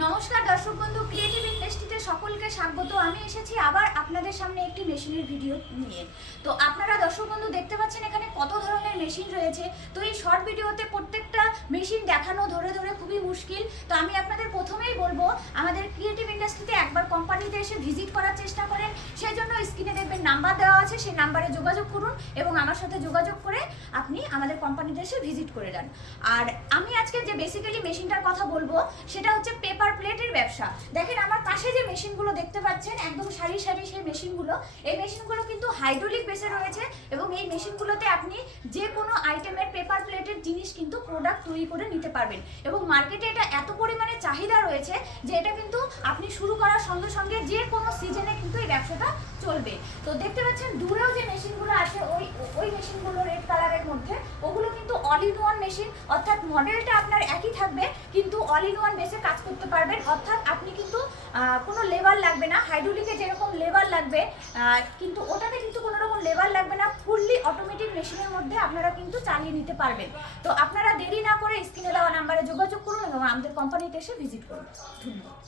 নমস্কার দর্শক বন্ধু, ক্রিয়েটিভ ইন্ডাস্ট্রিতে সকলকে স্বাগত। আমি এসেছি আবার আপনাদের সামনে একটি মেশিনের ভিডিও নিয়ে। তো আপনারা দর্শক বন্ধু দেখতে পাচ্ছেন এখানে কত ধরনের মেশিন রয়েছে। তো এই শর্ট ভিডিওতে প্রত্যেকটা মেশিন দেখানো ধরে ধরে খুবই মুশকিল। তো আমি আপনাদের প্রথমেই বলবো, আমাদের ক্রিয়েটিভ ইন্ডাস্ট্রিতে একবার কোম্পানিতে এসে ভিজিট করার চেষ্টা করেন। সেই জন্য স্ক্রিনে দেখবেন নাম্বার দেওয়া আছে, সেই নাম্বারে যোগাযোগ করুন এবং আমার সাথে যোগাযোগ করে আপনি আমাদের কোম্পানিতে এসে ভিজিট করে যান। আর আমি আজকে যে বেসিক্যালি মেশিনটার কথা বলবো সেটা হচ্ছে পেপার প্লেটের ব্যবসা। দেখেন আমার পাশে যে মেশিনগুলো দেখতে পাচ্ছেন, একদম সারি সারি সেই মেশিনগুলো, এই মেশিনগুলো কিন্তু হাইড্রোলিক বেসে রয়েছে এবং এই মেশিনগুলোতে আপনি যে কোনো আইটেমের পেপার প্লেটের জিনিস কিন্তু প্রোডাক্ট তৈরি করে নিতে পারবেন। এবং মার্কেটে এটা এত পরিমাণে চাহিদা রয়েছে যে এটা কিন্তু আপনি শুরু করার সঙ্গে সঙ্গে যে কোনো সিজনে কিন্তু এই ব্যবসাটা চলবে। তো দেখতে পাচ্ছেন দূরেও যে মেশিনগুলো আছে, ওই মেশিনগুলো রেড কালারের মধ্যে, ওগুলো কিন্তু অল ইন ওয়ান মেশিন, অর্থাৎ মডেলটা আপনার একই থাকবে কিন্তু অল ইন ওয়ান বেসে কাজ করতে পারবেন। অর্থাৎ আপনি কিন্তু কোনো লেবার লাগবে না, হাইড্রোলিকে যেরকম লেবার লাগবে কিন্তু ওটাতে কিন্তু কোনো রকম লেবার লাগবে না। ফুললি অটোমেটিক মেশিনের মধ্যে আপনারা কিন্তু চালিয়ে নিতে পারবেন। তো আপনারা দেরি না করে স্ক্রিনে দেওয়া নাম্বারে যোগাযোগ করুন এবং আমাদের কোম্পানিতে এসে ভিজিট করুন। ধন্যবাদ।